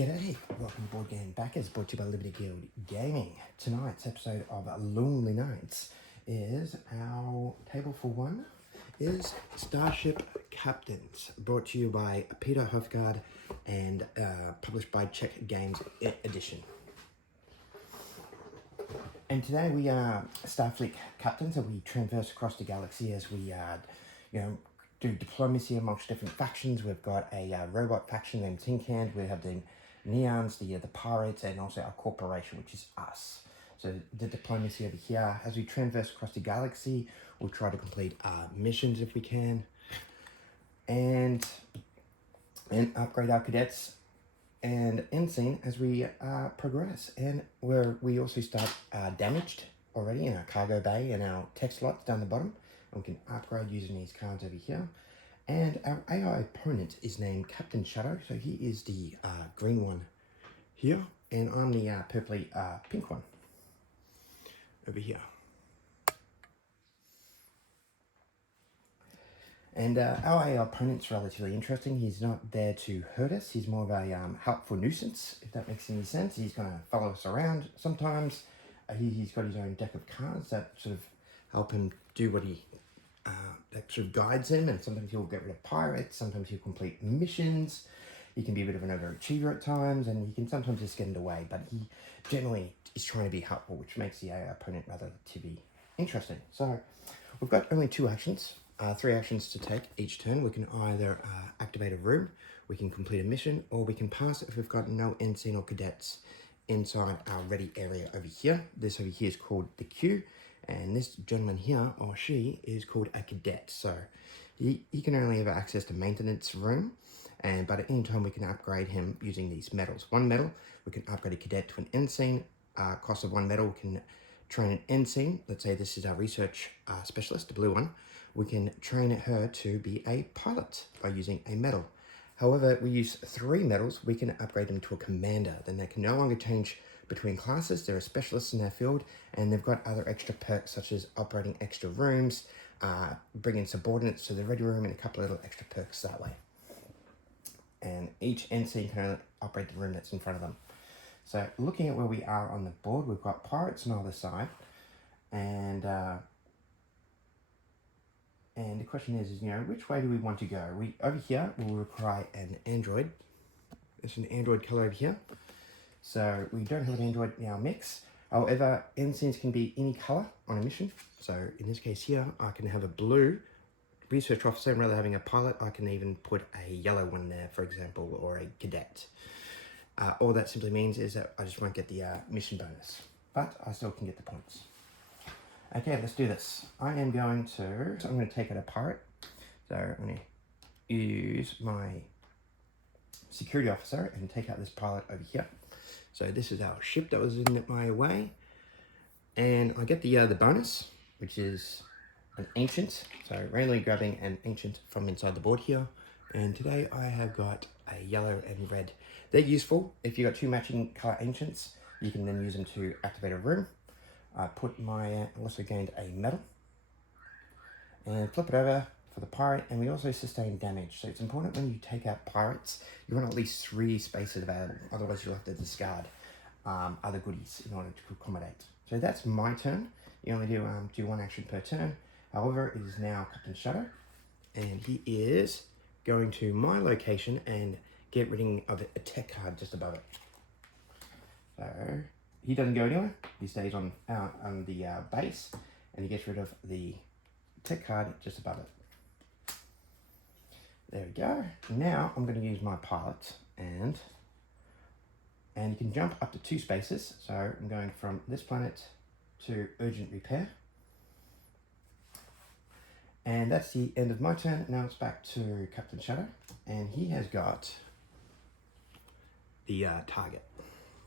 G'day, welcome to Board Game Backers, brought to you by Liberty Guild Gaming. Tonight's episode of Lonely Nights is our table for one is Starship Captains, brought to you by Peter Hofgaard and published by Czech Games Edition. And today we are Starfleet captains, and we traverse across the galaxy as we, do diplomacy amongst different factions. We've got a robot faction named Tin Can. We have the Neons, the pirates, and also our corporation, which is us. So the diplomacy over here, as we traverse across the galaxy, we'll try to complete missions if we can, and upgrade our cadets and ensign as we progress. And we also start damaged already in our cargo bay and our tech slots down the bottom. And we can upgrade using these cards over here. And our AI opponent is named Captain Shadow, so he is the green one here, and I'm the purpley pink one over here. And our AI opponent's relatively interesting. He's not there to hurt us. He's more of a helpful nuisance, if that makes any sense. He's going to follow us around sometimes. He's got his own deck of cards that sort of help him do what he that sort of guides him, and sometimes he'll get rid of pirates, sometimes he'll complete missions. He can be a bit of an overachiever at times, and he can sometimes just get in the way, but he generally is trying to be helpful, which makes the AI opponent relatively interesting. So we've got only three actions to take each turn. We can either activate a room, we can complete a mission, or we can pass if we've got no ensign or cadets inside our ready area over here. This over here is called the queue. And this gentleman here, or she, is called a cadet. So he can only have access to maintenance room, but at any time we can upgrade him using these medals. One medal, we can upgrade a cadet to an ensign. Cost of one medal, we can train an ensign. Let's say this is our research specialist, the blue one. We can train her to be a pilot by using a medal. However, we use 3 medals, we can upgrade them to a commander. Then they can no longer change between classes. They're a specialist in their field, and they've got other extra perks such as operating extra rooms, bringing subordinates to the ready room, and a couple of little extra perks that way. And each ensign can only operate the room that's in front of them. So looking at where we are on the board, we've got pirates on either side, and the question is, which way do we want to go? Over here, we'll require an android. There's an android color over here. So we don't have an android in our mix. However, ensigns can be any color on a mission. So in this case here, I can have a blue research officer, and rather than having a pilot, I can even put a yellow one there, for example, or a cadet. All that simply means is that I just won't get the mission bonus, but I still can get the points. Okay, let's do this. I'm going to take out a pirate. So I'm going to use my security officer and take out this pilot over here. So this is our ship that was in my way, and I get the bonus, which is an ancient. So randomly grabbing an ancient from inside the board here, and today I have got a yellow and red. They're useful if you've got 2 matching color ancients. You can then use them to activate a room. I also gained a medal, and flip it over for the pirate, and we also sustain damage. So it's important when you take out pirates, you want at least 3 spaces available, otherwise you'll have to discard other goodies in order to accommodate. So that's my turn. You only do 1 action per turn. However, it is now Captain Shadow, and he is going to my location and get rid of a tech card just above it. So he doesn't go anywhere. He stays on the base, and he gets rid of the tech card just above it. There we go. Now I'm going to use my pilot, and you can jump up to 2 spaces. So I'm going from this planet to urgent repair. And that's the end of my turn. Now it's back to Captain Shadow, and he has got the target.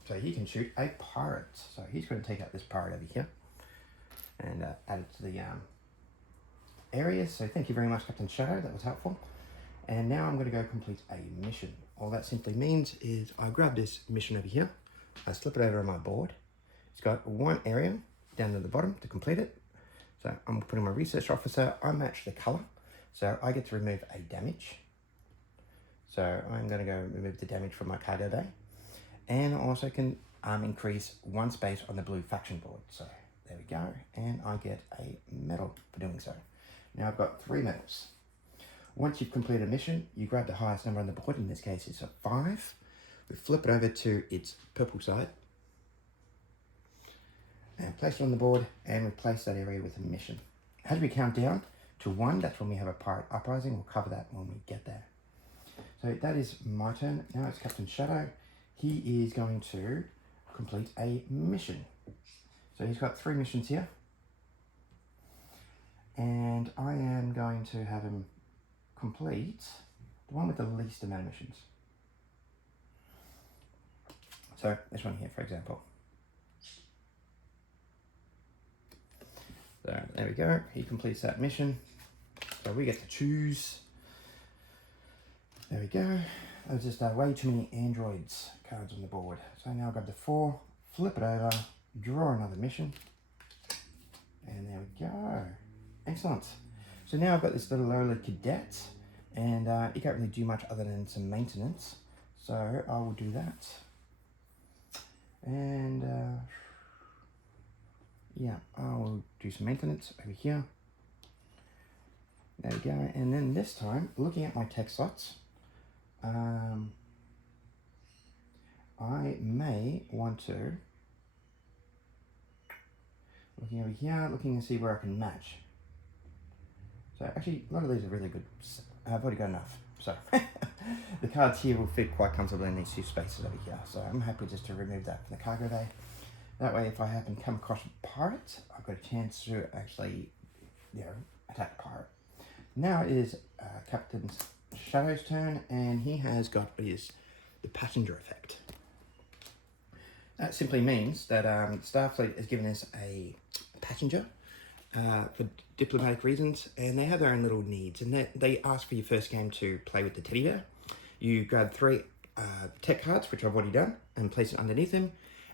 So he can shoot a pirate. So he's going to take out this pirate over here and add it to the area. So thank you very much, Captain Shadow. That was helpful. And now I'm going to go complete a mission. All that simply means is I grab this mission over here. I slip it over on my board. It's got 1 area down at the bottom to complete it. So I'm putting my research officer. I match the color. So I get to remove a damage. So I'm going to go remove the damage from my cargo bay. and also can increase one space on the blue faction board. So there we go, and I get a medal for doing so. Now I've got 3 medals. Once you've completed a mission, you grab the highest number on the board. In this case, it's a 5. We flip it over to its purple side and place it on the board and replace that area with a mission. As we count down to 1, that's when we have a pirate uprising. We'll cover that when we get there. So that is my turn. Now it's Captain Shadow. He is going to complete a mission. So he's got 3 missions here. And I am going to have him complete the one with the least amount of missions. So this one here, for example. So there we go, he completes that mission. So we get to choose. There we go. There's just way too many androids cards on the board. So now I've got the 4, flip it over, draw another mission. And there we go. Excellent. So now I've got this little lowly cadet, and he can't really do much other than some maintenance. So I will do that. And yeah, I'll do some maintenance over here. There we go. And then this time, looking at my tech slots, I may want to, looking over here, looking to see where I can match. So actually, a lot of these are really good. I've already got enough. So the cards here will fit quite comfortably in these 2 spaces over here. So I'm happy just to remove that from the cargo bay. That way, if I happen to come across a pirate, I've got a chance to actually, attack the pirate. Now it is Captain Shadow's turn, and he has got the passenger effect. That simply means that Starfleet has given us a passenger for diplomatic reasons, and they have their own little needs, and they ask for your first game to play with the teddy bear. You grab 3 tech cards, which I've already done, and place it underneath him,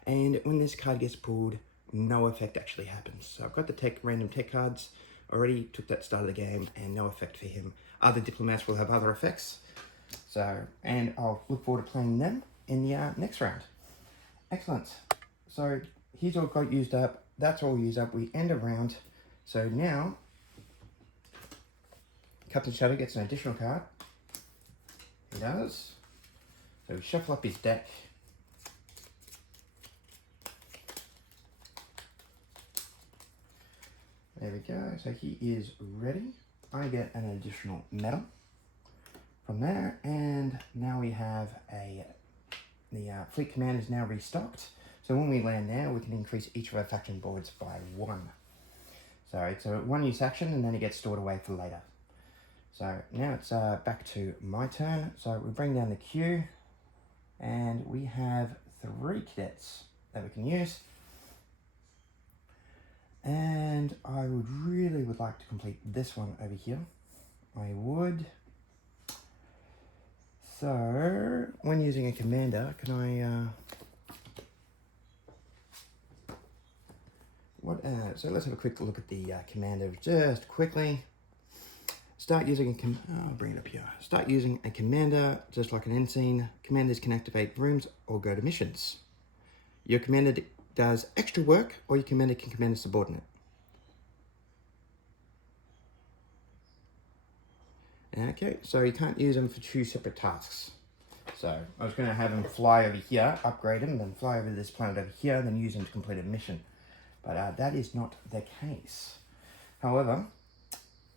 and when this card gets pulled, no effect actually happens. So I've got the random tech cards, already took that start of the game, and no effect for him. Other diplomats will have other effects, so, and I'll look forward to playing them in the next round. Excellent. So he's all got used up, that's all used up, we end a round. So now, Captain Shadow gets an additional card. He does. So we shuffle up his deck. There we go. So he is ready. I get an additional medal from there. And now we have the fleet command is now restocked. So when we land there, we can increase each of our faction boards by 1. So it's a 1-use action, and then it gets stored away for later. So now it's back to my turn. So we bring down the queue, and we have 3 cadets that we can use. And I would like to complete this one over here. I would. So when using a commander, can I so let's have a quick look at the commander just quickly. Start using I'll bring it up here. Start using a commander just like an ensign. Commanders can activate rooms or go to missions. Your commander does extra work, or your commander can command a subordinate. Okay, so you can't use them for 2 separate tasks. So I was going to have him fly over here, upgrade him, then fly over to this planet over here, and then use him to complete a mission. But that is not the case. However,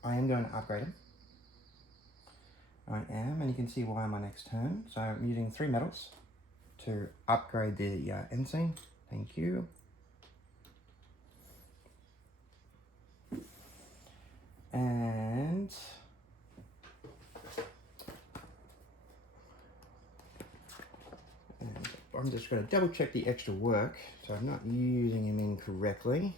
I am going to upgrade him. I am, and you can see why on my next turn. So I'm using 3 medals to upgrade the ensign. Thank you. And I'm just going to double check the extra work, so I'm not using him incorrectly.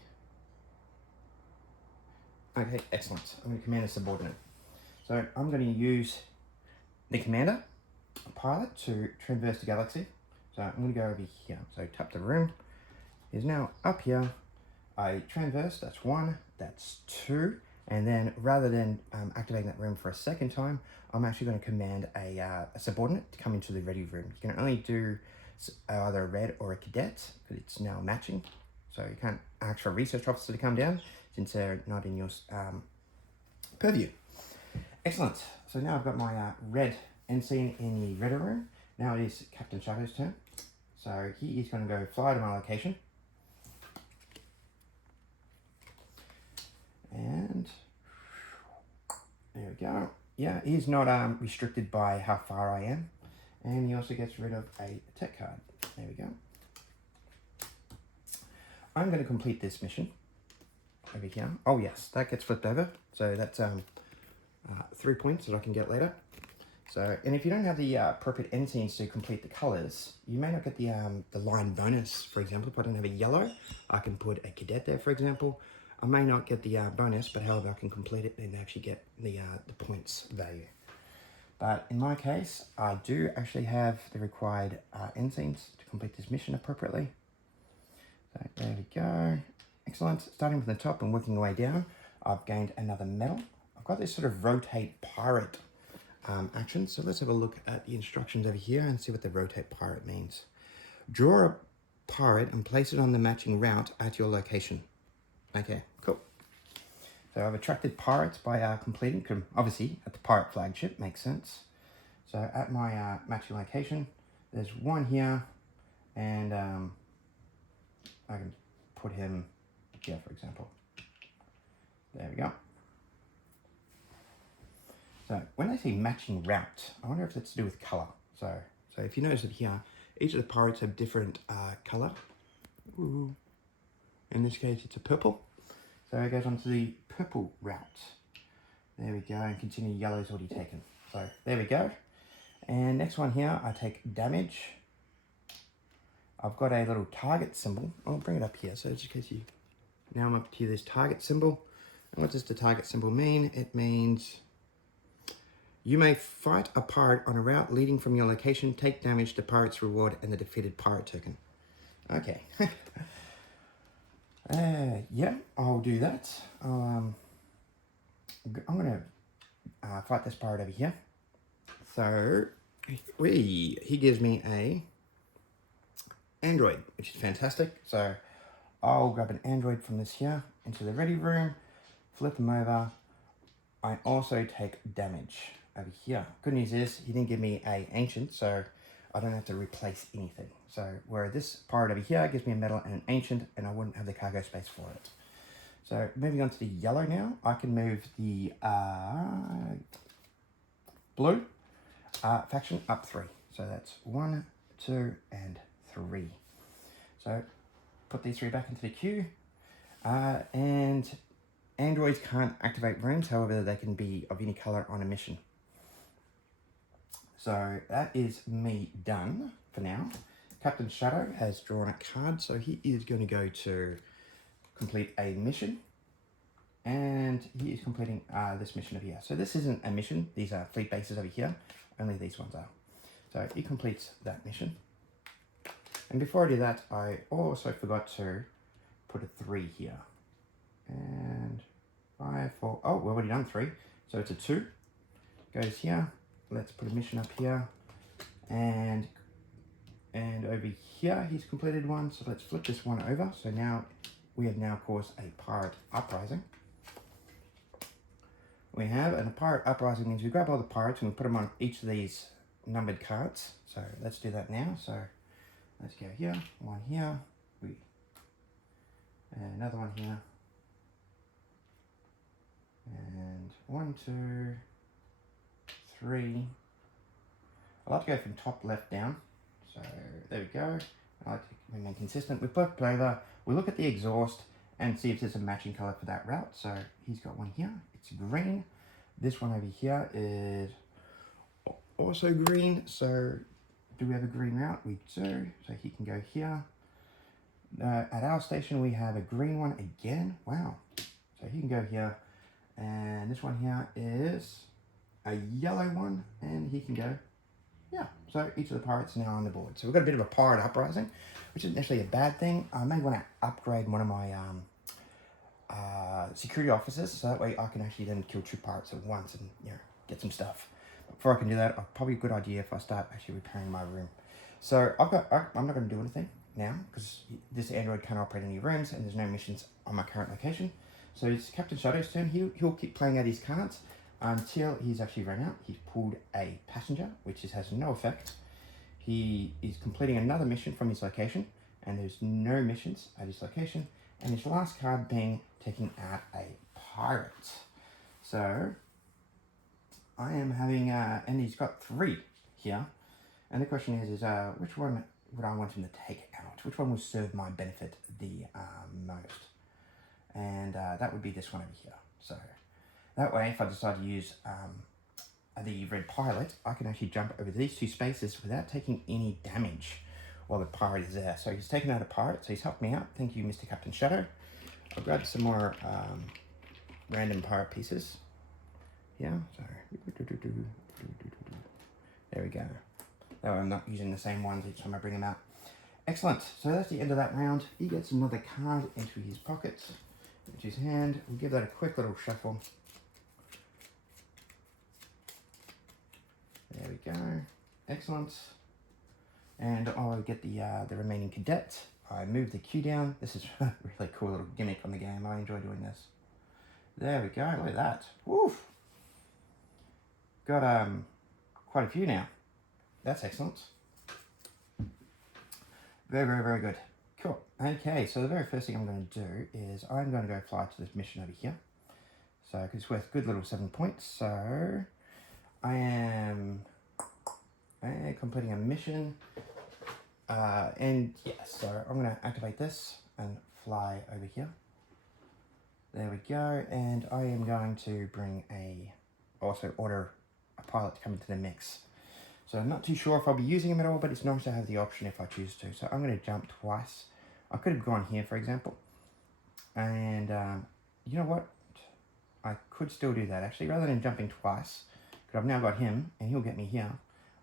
Okay, excellent. I'm going to command a subordinate. So I'm going to use the commander, pilot, to traverse the galaxy. So I'm going to go over here. So tap the room. He's now up here. I traverse, that's 1, that's 2. And then rather than activating that room for a second time, I'm actually going to command a subordinate to come into the ready room. You can only do either a red or a cadet, because it's now matching. So you can't ask for a research officer to come down since they're not in your purview. Excellent. So now I've got my red ensign in the ready room. Now it is Captain Shadow's turn. So he is going to go fly to my location. And there we go. Yeah, he's not restricted by how far I am. And he also gets rid of a tech card. There we go. I'm going to complete this mission over here. Oh yes, that gets flipped over. So that's 3 points that I can get later. So, and if you don't have the appropriate ensigns to complete the colors, you may not get the line bonus. For example, if I don't have a yellow, I can put a cadet there, for example. I may not get the bonus, but however, I can complete it and actually get the points value. But in my case, I do actually have the required ensigns to complete this mission appropriately. So there we go. Excellent. Starting from the top and working my way down, I've gained another medal. I've got this sort of rotate pirate action. So let's have a look at the instructions over here and see what the rotate pirate means. Draw a pirate and place it on the matching route at your location. Okay, cool. So I've attracted pirates by completing, obviously at the pirate flagship, makes sense. So at my matching location, there's one here, and I can put him here, for example. There we go. So when I say matching route, I wonder if that's to do with color. So if you notice it here, each of the pirates have different color. Ooh. In this case, it's a purple. So it goes on to the purple route. There we go, and continue yellow's already taken. So there we go. And next one here, I take damage. I've got a little target symbol. I'll bring it up here, so just in case you... Now I'm up to this target symbol. And what does the target symbol mean? It means you may fight a pirate on a route leading from your location, take damage, the pirate's reward, and the defeated pirate token. Okay. Yeah, I'll do that. I'm going to fight this pirate over here. So, he gives me a android, which is fantastic. So, I'll grab an android from this here into the ready room, flip him over. I also take damage over here. Good news is he didn't give me a ancient, so I don't have to replace anything. So where this pirate over here gives me a medal and an ancient, and I wouldn't have the cargo space for it. So moving on to the yellow now, I can move the blue faction up 3. So that's 1, 2, and 3. So put these 3 back into the queue. And androids can't activate rooms, however they can be of any color on a mission. So that is me done for now. Captain Shadow has drawn a card, so he is going to go to complete a mission. And he is completing this mission over here. So this isn't a mission, these are fleet bases over here. Only these ones are. So he completes that mission. And before I do that, I also forgot to put a 3 here. And 5, 4, oh, we've already done 3. So it's a 2. Goes here. Let's put a mission up here, and over here he's completed one, so let's flip this one over. So now we have now caused a pirate uprising. We have, and a pirate uprising means we grab all the pirates and we put them on each of these numbered cards. So let's do that now. So let's go here, one here, and another one here, and 1, 2, 3. I like to go from top left down. So there we go. I like to remain consistent. We flip over, we look at the exhaust and see if there's a matching color for that route. So he's got one here, it's green. This one over here is also green. So do we have a green route? We do. So he can go here. At our station we have a green one again. Wow. So he can go here. And this one here is a yellow one, and he can go, yeah. So each of the pirates are now on the board. So we've got a bit of a pirate uprising, which isn't necessarily a bad thing. I may want to upgrade one of my security officers, so that way I can actually then kill 2 pirates at once and, you know, get some stuff. But before I can do that, probably a good idea if I start actually repairing my room. So I'm not going to do anything now because this android can't operate in any rooms and there's no missions on my current location. So it's Captain Shadow's turn. He'll keep playing out his cards until he's actually run out. He's pulled a passenger, which has no effect. He is completing another mission from his location, and there's no missions at his location. And his last card being taking out a pirate. So I am having, and he's got 3 here. And the question is which one would I want him to take out? Which one will serve my benefit the most? And that would be this one over here. So that way, if I decide to use the red pilot, I can actually jump over these 2 spaces without taking any damage while the pirate is there. So he's taken out a pirate, so he's helped me out. Thank you, Mr. Captain Shadow. I'll grab some more random pirate pieces. Yeah, so there we go. That way I'm not using the same ones each time I bring them out. Excellent. So that's the end of that round. He gets another card into his pocket, into his hand. We'll give that a quick little shuffle. There we go. Excellent. And I'll get the remaining cadet. I move the queue down. This is a really cool little gimmick on the game. I enjoy doing this. There we go. Look at that. Woof. Got quite a few now. That's excellent. Very, very, very good. Cool. Okay, so the very first thing I'm going to do is I'm going to go fly to this mission over here. So, because it's worth a good little 7 points. So, I am completing a mission. And yes, so I'm going to activate this and fly over here. There we go. And I am going to also order a pilot to come into the mix. So I'm not too sure if I'll be using him at all, but it's nice to have the option if I choose to. So I'm going to jump twice. I could have gone here, for example. And you know what? I could still do that, actually. Rather than jumping twice, because I've now got him, and he'll get me here,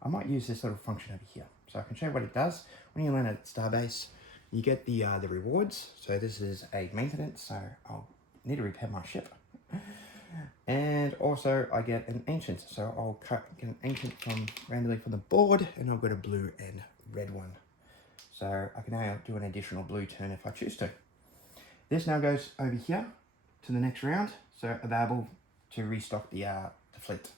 I might use this little function over here. So I can show you what it does. When you land at Starbase, you get the rewards. So this is a maintenance, so I'll need to repair my ship. And also I get an ancient, so I'll get an ancient randomly from the board, and I've got a blue and red one. So I can now do an additional blue turn if I choose to. This now goes over here to the next round, so available to restock the fleet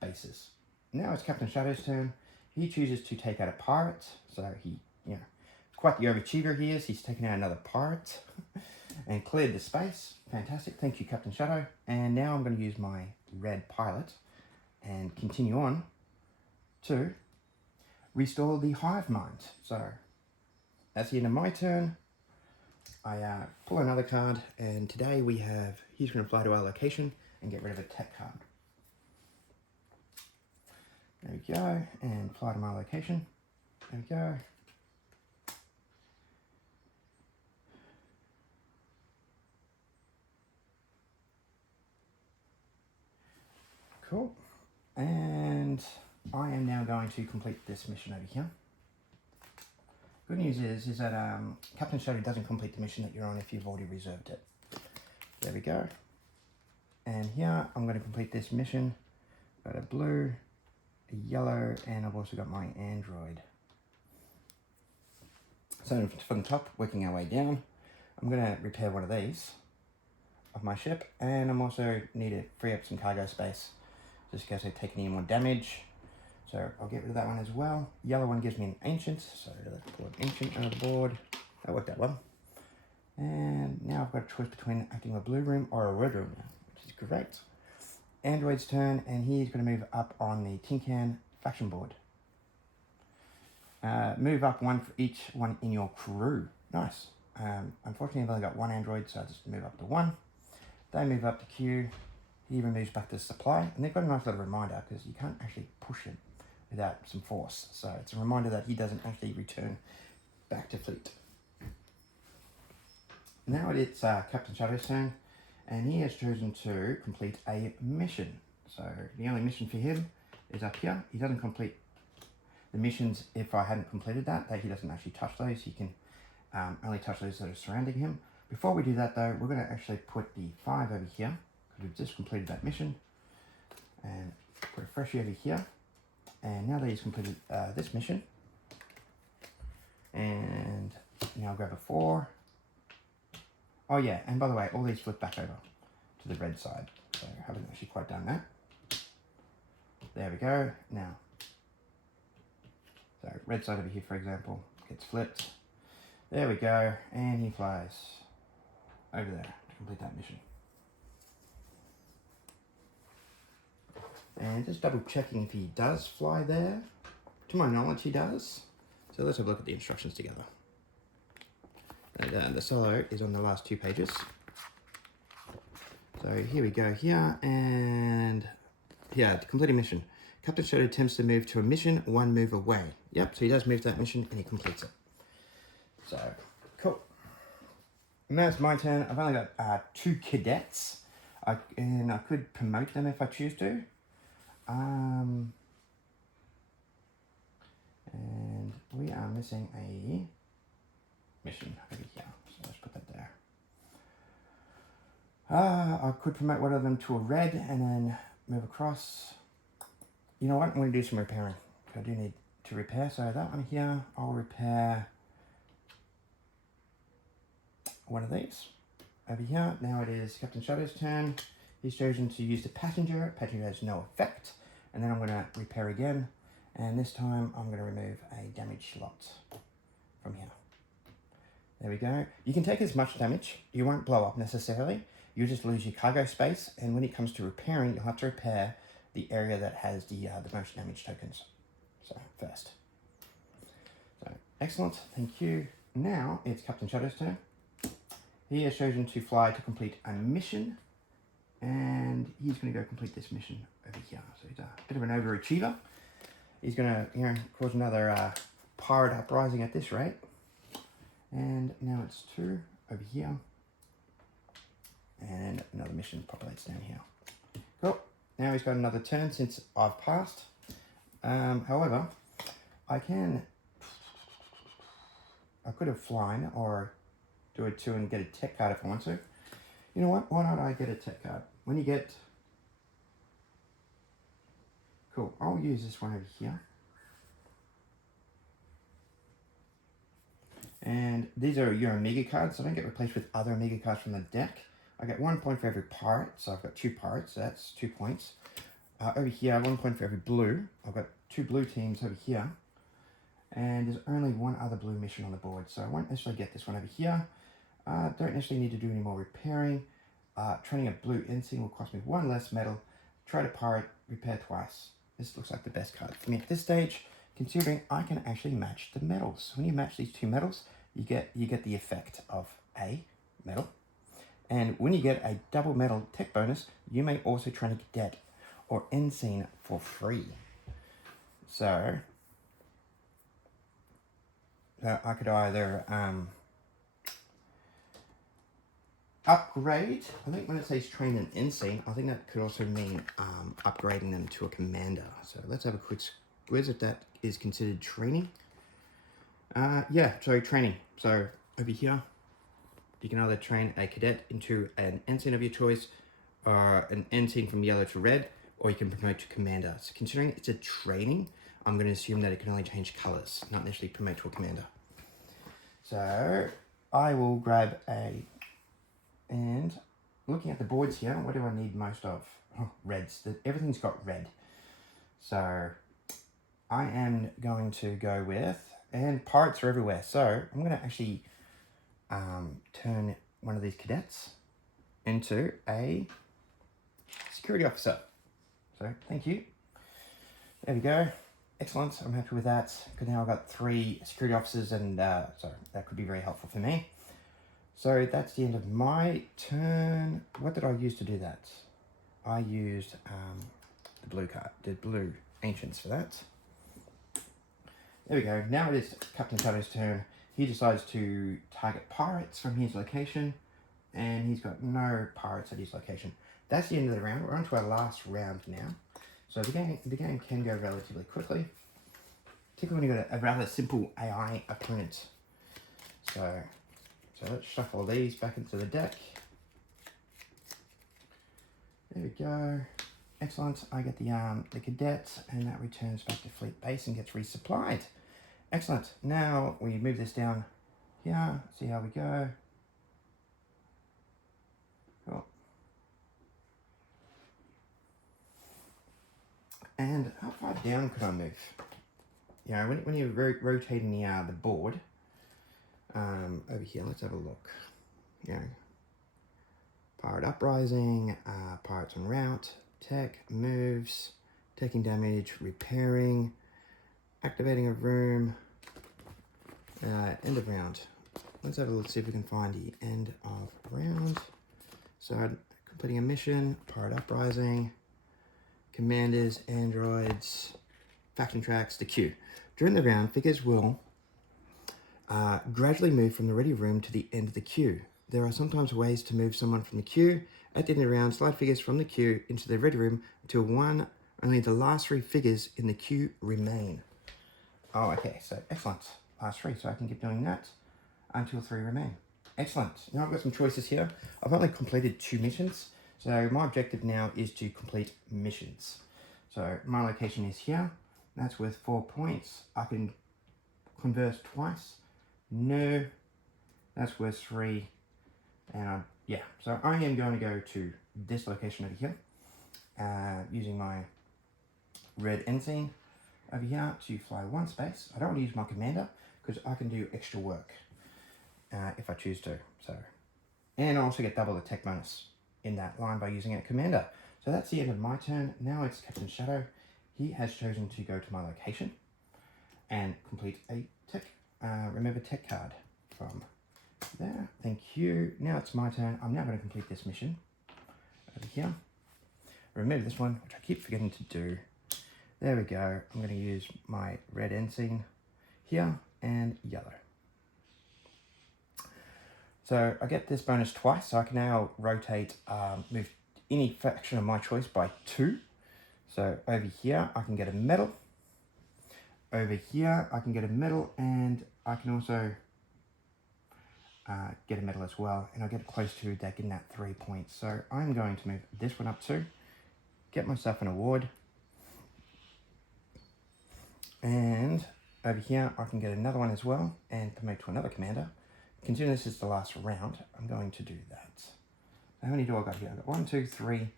bases. Now it's Captain Shadow's turn. He chooses to take out a pirate, so he, it's quite the overachiever he is. He's taken out another pirate and cleared the space. Fantastic. Thank you, Captain Shadow. And now I'm going to use my red pilot and continue on to restore the hive mind. So that's the end of my turn. I pull another card, and today he's going to fly to our location and get rid of a tech card. There we go, and fly to my location. There we go. Cool. And I am now going to complete this mission over here. Good news is that Captain Shadow doesn't complete the mission that you're on if you've already reserved it. There we go. And here I'm going to complete this mission. Got a blue, a yellow, and I've also got my android. So from the top, working our way down, I'm going to repair one of these of my ship, and I'm also need to free up some cargo space just in case I take any more damage. So I'll get rid of that one as well. Yellow one gives me an ancient, so let's pull an ancient out of the board. That worked out well. And now I've got a choice between acting a blue room or a red room now, which is great. Android's turn, and he's going to move up on the tin can faction board. Move up one for each one in your crew. Nice. Unfortunately, I've only got one android, so I just move up to one. They move up to queue. He even moves back to supply, and they've got a nice little reminder because you can't actually push him without some force. So it's a reminder that he doesn't actually return back to fleet. Now it's Captain Shadow's turn, and he has chosen to complete a mission. So the only mission for him is up here. He doesn't complete the missions if I hadn't completed that he doesn't actually touch those. He can only touch those that are surrounding him. Before we do that though, we're going to actually put the 5 over here, because we've just completed that mission, and put a freshie over here. And now that he's completed this mission, Now I'll grab a 4. Oh yeah, and by the way, all these flip back over to the red side. So I haven't actually quite done that. There we go. Now, so red side over here, for example, gets flipped. There we go, and he flies over there to complete that mission. And just double checking if he does fly there. To my knowledge, he does. So let's have a look at the instructions together. And the solo is on the last 2 pages. So here we go here, and yeah, to complete a mission. Captain Shadow attempts to move to a mission 1 move away. Yep, so he does move to that mission and he completes it. So, cool. Now it's my turn. I've only got 2 cadets. And I could promote them if I choose to. And we are missing a mission over here. So let's put that there. I could promote one of them to a red and then move across. You know what? I'm going to do some repairing. I do need to repair. So that one here, I'll repair one of these. Over here, now it is Captain Shadow's turn. He's chosen to use the passenger. Passenger has no effect. And then I'm going to repair again. And this time I'm going to remove a damage slot from here. There we go. You can take as much damage. You won't blow up necessarily. You just lose your cargo space. And when it comes to repairing, you'll have to repair the area that has the most damage tokens. So first. So excellent. Thank you. Now it's Captain Shadow's turn. He has chosen to fly to complete a mission. And he's going to go complete this mission over here. So he's a bit of an overachiever. He's going to, cause another pirate uprising at this rate. And now it's 2 over here. And another mission populates down here. Cool. Now he's got another turn since I've passed. However, I could have flown or do it 2 and get a tech card if I want to. You know what? Why not I get a tech card? When you get... Cool. I'll use this one over here. And these are your Omega cards, so I don't get replaced with other Omega cards from the deck. I get 1 point for every pirate, so I've got 2 pirates, so that's 2 points. Over here, 1 point for every blue. I've got 2 blue teams over here. And there's only 1 other blue mission on the board, so I won't necessarily get this one over here. Don't necessarily need to do any more repairing. Training a blue ensign will cost me 1 less metal. Trade a pirate, repair twice. This looks like the best card for me at this stage, considering I can actually match the metals. When you match these 2 metals, you get the effect of a metal. And when you get a double metal tech bonus, you may also train a cadet or ensign for free. So I could either upgrade. I think when it says train an ensign, I think that could also mean upgrading them to a commander. So let's have a quick quiz if that is considered training. Yeah, so training. So over here, you can either train a cadet into an ensign of your choice, or an ensign from yellow to red, or you can promote to commander. So considering it's a training, I'm going to assume that it can only change colors, not necessarily promote to a commander. So I will grab a... And looking at the boards here, what do I need most of? Oh, reds. Everything's got red. So I am going to go with... And pirates are everywhere. So I'm going to actually turn one of these cadets into a security officer. So thank you. There we go. Excellent. I'm happy with that. Because now I've got 3 security officers, and so that could be very helpful for me. So that's the end of my turn. What did I use to do that? I used the blue card, the blue ancients for that. There we go. Now it is Captain Shadow's turn. He decides to target pirates from his location, and he's got no pirates at his location. That's the end of the round. We're on to our last round now. So the game can go relatively quickly, particularly when you've got a rather simple AI opponent. So let's shuffle these back into the deck. There we go. Excellent. I get the cadet, and that returns back to fleet base and gets resupplied. Excellent. Now we move this down here, see how we go. Cool. And how far down could I move? You know, when you're rotating the board, over here, let's have a look. You know, pirate uprising, pirates en route, tech, moves, taking damage, repairing, activating a room, end of round. Let's have a look, see if we can find the end of round. So completing a mission, pirate uprising, commanders, androids, faction tracks, the queue. During the round, figures will gradually move from the ready room to the end of the queue. There are sometimes ways to move someone from the queue. At the end of the round, slide figures from the queue into the ready room until only the last 3 figures in the queue remain. Oh, okay, so excellent. Last 3, so I can keep doing that until 3 remain. Excellent. Now I've got some choices here. I've only completed 2 missions, so my objective now is to complete missions. So my location is here. That's worth 4 points. I can converse twice. No, that's worth 3. And yeah, so I am going to go to this location over here, using my red ensign over here to fly 1 space. I don't want to use my commander because I can do extra work if I choose to. So, and I also get double the tech bonus in that line by using a commander. So that's the end of my turn. Now it's Captain Shadow. He has chosen to go to my location and complete a tech, remember tech card from there. Thank you. Now it's my turn. I'm now going to complete this mission over here. Remember this one, which I keep forgetting to do. There we go. I'm going to use my red ensign here and yellow. So I get this bonus twice, so I can now rotate, move any faction of my choice by 2. So over here, I can get a medal. Over here, I can get a medal, and I can also get a medal as well. And I'll get close to that, getting that 3 points. So I'm going to move this one up 2, get myself an award. And over here, I can get another one as well and promote to another commander. Considering this is the last round, I'm going to do that. How many do I got here? I've got 1, 2, 3.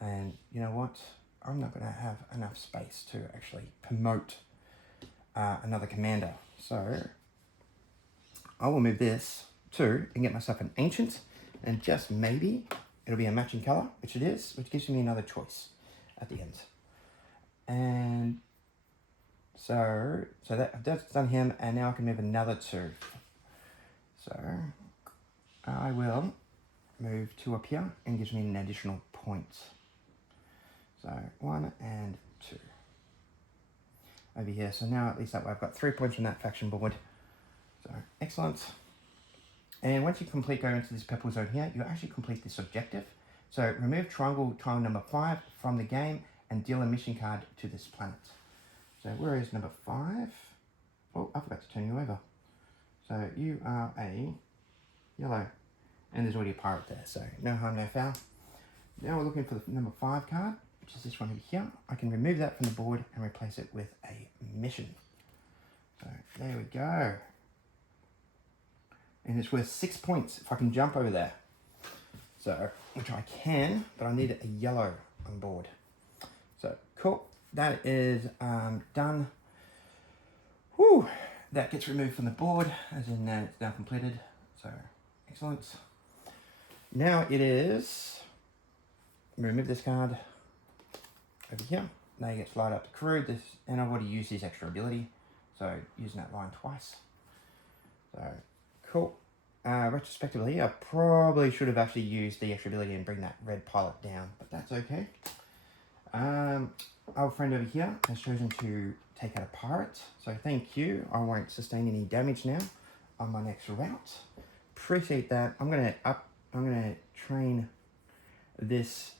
And you know what? I'm not going to have enough space to actually promote another commander. So I will move this 2 and get myself an ancient. And just maybe it'll be a matching color, which it is, which gives me another choice at the end. And so that's done him, and now I can move another 2. So I will move 2 up here and gives me an additional point. So 1 and 2 over here. So now at least that way I've got 3 points from that faction board. So excellent. And once you go into this purple zone here, you actually complete this objective. So remove triangle tile number 5 from the game and deal a mission card to this planet. So where is number 5? Oh, I forgot to turn you over. So you are a yellow, and there's already a pirate there, so no harm, no foul. Now we're looking for the number 5 card, which is this one over here. I can remove that from the board and replace it with a mission. So there we go. And it's worth 6 points if I can jump over there. So, which I can, but I need a yellow on board. So cool. That is done. Whew. That gets removed from the board, as in it's now completed. So excellent. Now it is, remove this card over here. Now you get slide up to crew. This, and I've already used this extra ability, so using that line twice. So cool. Retrospectively, I probably should have actually used the extra ability and bring that red pilot down, but that's okay. Our friend over here has chosen to take out a pirate, so thank you. I won't sustain any damage now on my next route. Appreciate that. I'm gonna train this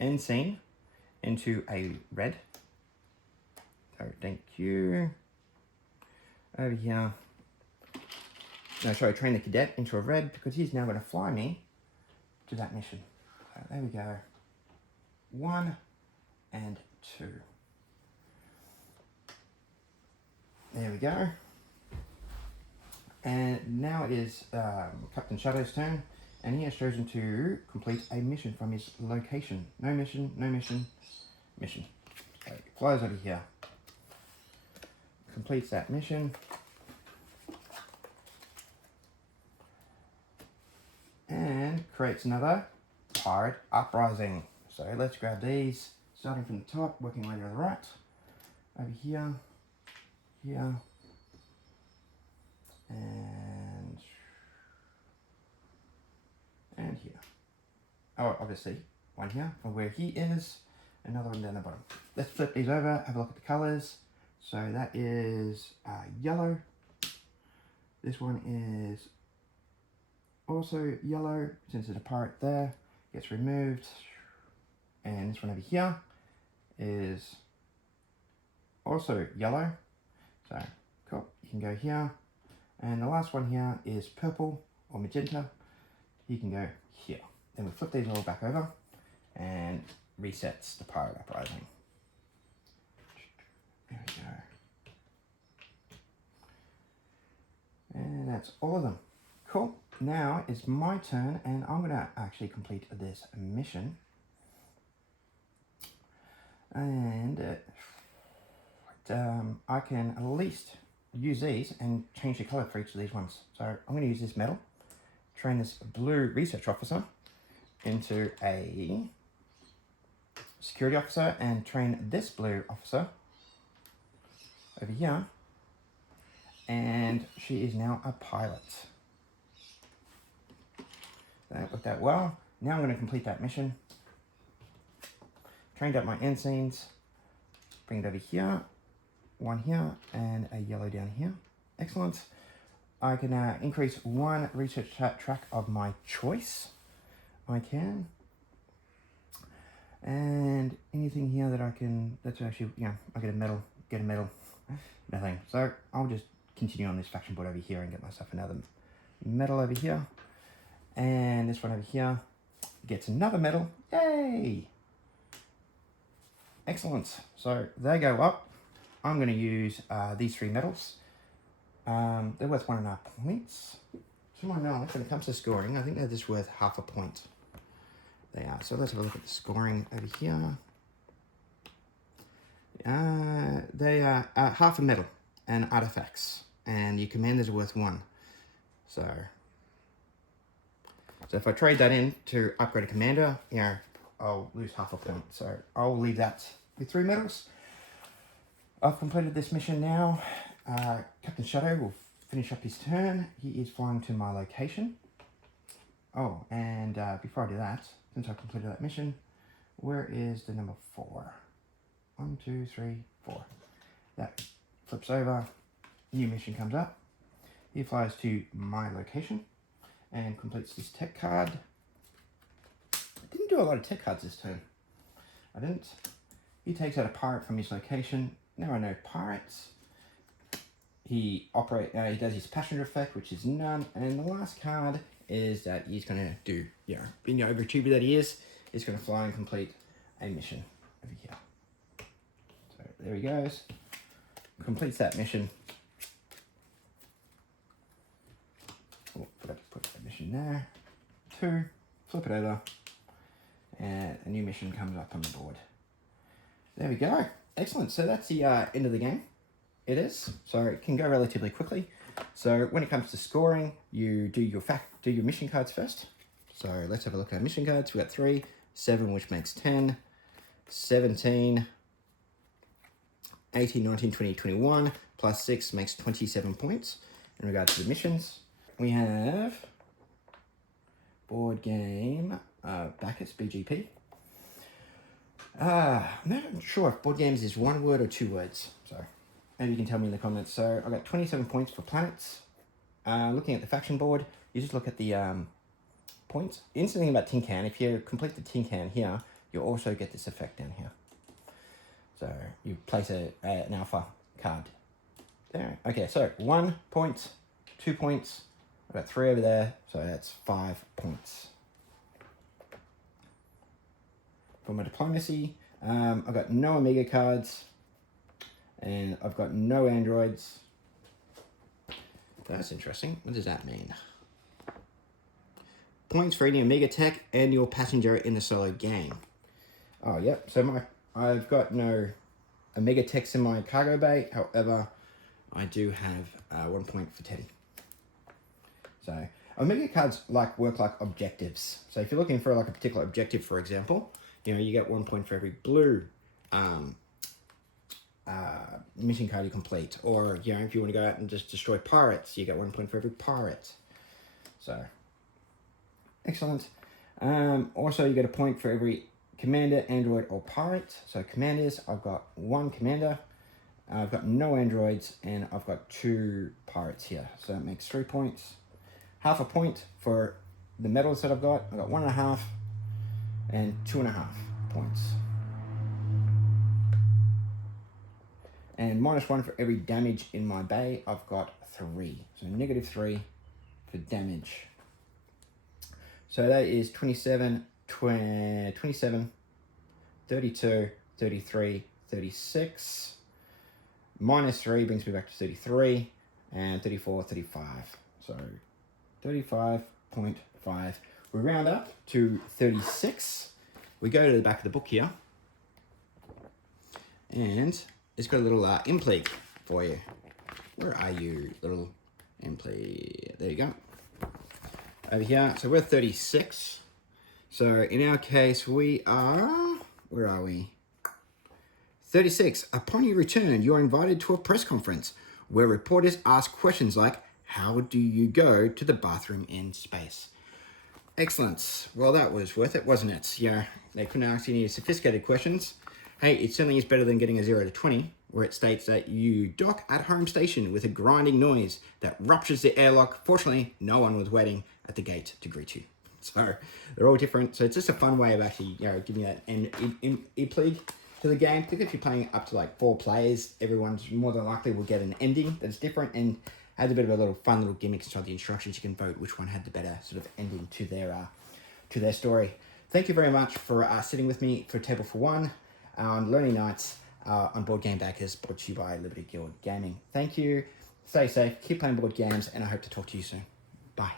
ensign into a red. So thank you. Over here. No, sorry, train the cadet into a red because he's now going to fly me to that mission. So there we go. 1 and 2. There we go. And now it is Captain Shadow's turn, and he has chosen to complete a mission from his location. No mission, no mission, mission. So he flies over here, completes that mission, and creates another pirate uprising. So let's grab these, starting from the top, working way to the right, over here, here, and here. Oh, obviously, one here from where he is, another one down the bottom. Let's flip these over, have a look at the colors. So that is yellow. This one is also yellow, since there's a pirate there, gets removed. And this one over here is also yellow. So, cool, you can go here. And the last one here is purple or magenta. You can go here. Then we flip these all back over and resets the pirate uprising. There we go. And that's all of them. Cool. Now it's my turn, and I'm going to actually complete this mission. And I can at least use these and change the color for each of these ones. So I'm going to use this metal, train this blue research officer into a security officer, and train this blue officer over here, and she is now a pilot. That worked out well. Now I'm going to complete that mission. Trained up my end scenes, bring it over here, one here, and a yellow down here. Excellent. I can increase one research track of my choice. I can. And anything here that I can, that's actually, yeah, I get a medal, nothing. So I'll just continue on this faction board over here and get myself another medal over here. And this one over here gets another medal. Yay! Excellent. So they go up. I'm going to use these 3 medals. They're worth 1.5 points. To my knowledge, when it comes to scoring, I think they're just worth half a point. They are. So let's have a look at the scoring over here. They are half a medal and artifacts. And your commanders are worth 1. So if I trade that in to upgrade a commander, you know, I'll lose half a point. So I'll leave that with 3 medals. I've completed this mission now. Captain Shadow will finish up his turn. He is flying to my location. Oh, and before I do that, since I've completed that mission, where is the number 4? 1, 2, 3, 4. That flips over. New mission comes up. He flies to my location and completes this tech card. I didn't do a lot of tech cards this turn. I didn't. He takes out a pirate from his location. There are no pirates. He does his passenger effect, which is none. And the last card is that he's going to do, you know, being the overachiever that he is, he's going to fly and complete a mission over here. So there he goes. Completes that mission. Oh, put that mission there. 2, flip it over, and a new mission comes up on the board. There we go. Excellent. So that's the end of the game. It is. So it can go relatively quickly. So when it comes to scoring, you do your mission cards first. So let's have a look at our mission cards. We've got 3, 7, which makes 10, 17, 18, 19, 20, 21, plus 6 makes 27 points in regard to the missions. We have board game Bacchus, BGP. I'm not sure if board games is 1 word or 2 words. So maybe you can tell me in the comments. So I got 27 points for planets. Looking at the faction board, you just look at the points. Interesting thing about Tin Can, if you complete the Tin Can here, you'll also get this effect down here. So you place an alpha card there. Okay, so 1 point, 2 points. I've got 3 over there, so that's 5 points. For my diplomacy, I've got no Omega cards, and I've got no androids. That's interesting. What does that mean? Points for any Omega Tech and your passenger in a solo game. Oh, yep. So I've got no Omega Techs in my cargo bay. However, I do have 1 point for Teddy. So Omega cards work like objectives. So if you're looking for like a particular objective, for example, you know, you get 1 point for every blue mission card you complete. Or, you know, if you want to go out and just destroy pirates, you get 1 point for every pirate. So, excellent. Also, you get a point for every commander, android, or pirate. So commanders, I've got 1 commander. I've got no androids, and I've got 2 pirates here. So that makes 3 points. Half a point for the medals that I've got. I've got 1.5 and 2.5 points. And -1 for every damage in my bay. I've got 3. So -3 for damage. So that is 27, 27, 32, 33, 36. -3 brings me back to 33, and 34, 35. So 35.5. We round up to 36. We go to the back of the book here, and it's got a little implig for you. Where are you, little implig? There you go. Over here, so we're 36. So in our case, we are, where are we? 36. Upon your return, you're invited to a press conference where reporters ask questions like, how do you go to the bathroom in space? Excellent. Well, that was worth it, wasn't it? Yeah, they couldn't ask any sophisticated questions. Hey, it certainly is better than getting a 0 to 20, where it states that you dock at home station with a grinding noise that ruptures the airlock. Fortunately, no one was waiting at the gate to greet you. So they're all different. So it's just a fun way of actually, you know, giving that e-pleague to the game. I think if you're playing up to like 4 players, everyone's more than likely will get an ending that's different and adds a bit of a little fun little gimmicks inside the instructions. You can vote which one had the better sort of ending to their story. Thank you very much for sitting with me for Table for One on Learning Nights on Board Game Backers, brought to you by Liberty Guild Gaming. Thank you. Stay safe. Keep playing board games, and I hope to talk to you soon. Bye.